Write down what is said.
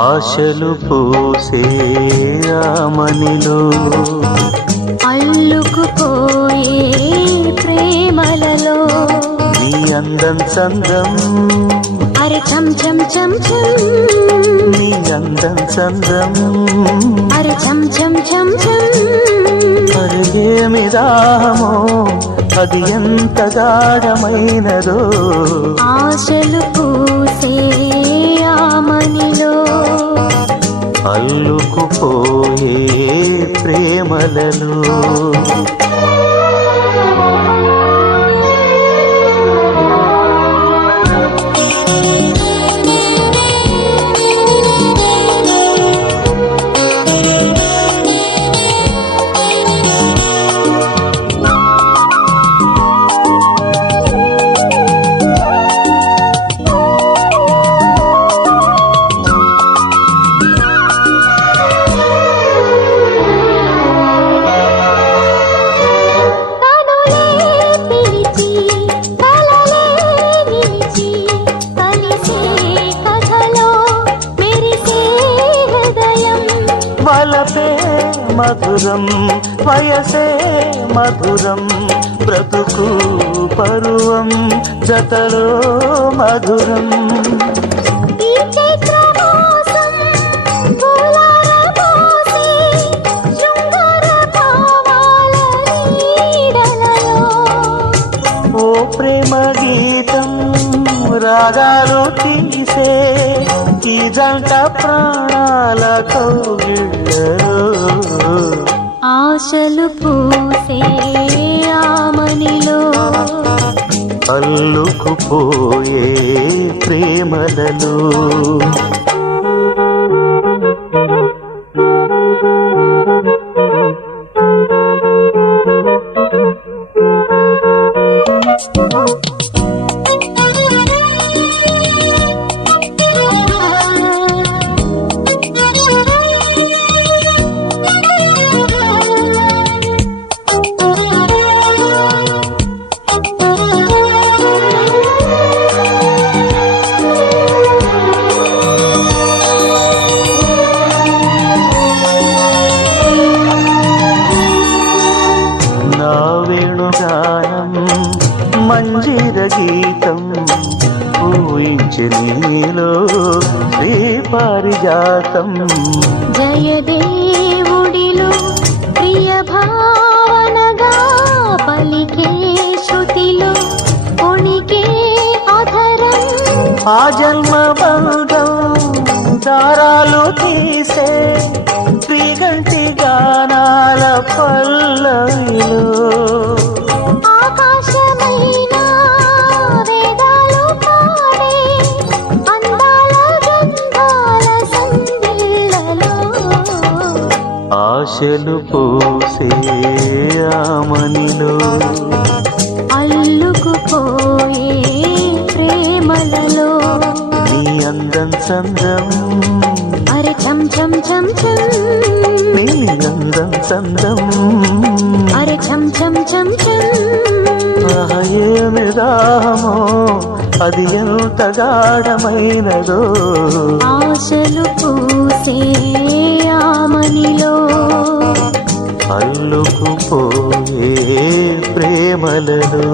ఆశలు పూసే ఆమనిలో అల్లుకుపోయే ప్రేమలలో నీ అందం చందం అరే చం చం చం చం నీ అందం చందం అరే చం చం చం చం మరి ఏమి దాహమో అది ఎంత గాఢమైనదో ఆశలు పూసే ఆమనిలో అల్లుకుపోయే ప్రేమలలో వలపే మధురం వయసే మధురం బ్రతుకు పరువం జతలో మధురం ఓ ప్రేమ గీతం రాగాలు తీసే ఈ జంట ప్రాణాల కౌగిళ్ళలో ఆశలు పూసే ఆమనిలో అల్లుకుపోయే ప్రేమలలో మంజీర గీతం ఊహించి నీలో శ్రీ పారిజాతం జయదేవుడిలో ప్రియ భావనగా పలికే శృతిలో కొణికే అధరం ఆ జన్మ బంధం దారాలు తీసే శ్రీగంటి గానాల పల్లవిలో ఆశలు పూసే ఆమనిలో అల్లుకుపోయే ప్రేమలలో నీ అందం చందం అరే చం చం చం చం నీ అందం చందం అరే చం చం చం చం ఏమి దాహమో అది ఎంత గాఢమైనదో ఆశలు పూసే ఆమనిలో అల్లుకుపోయే ప్రేమలలో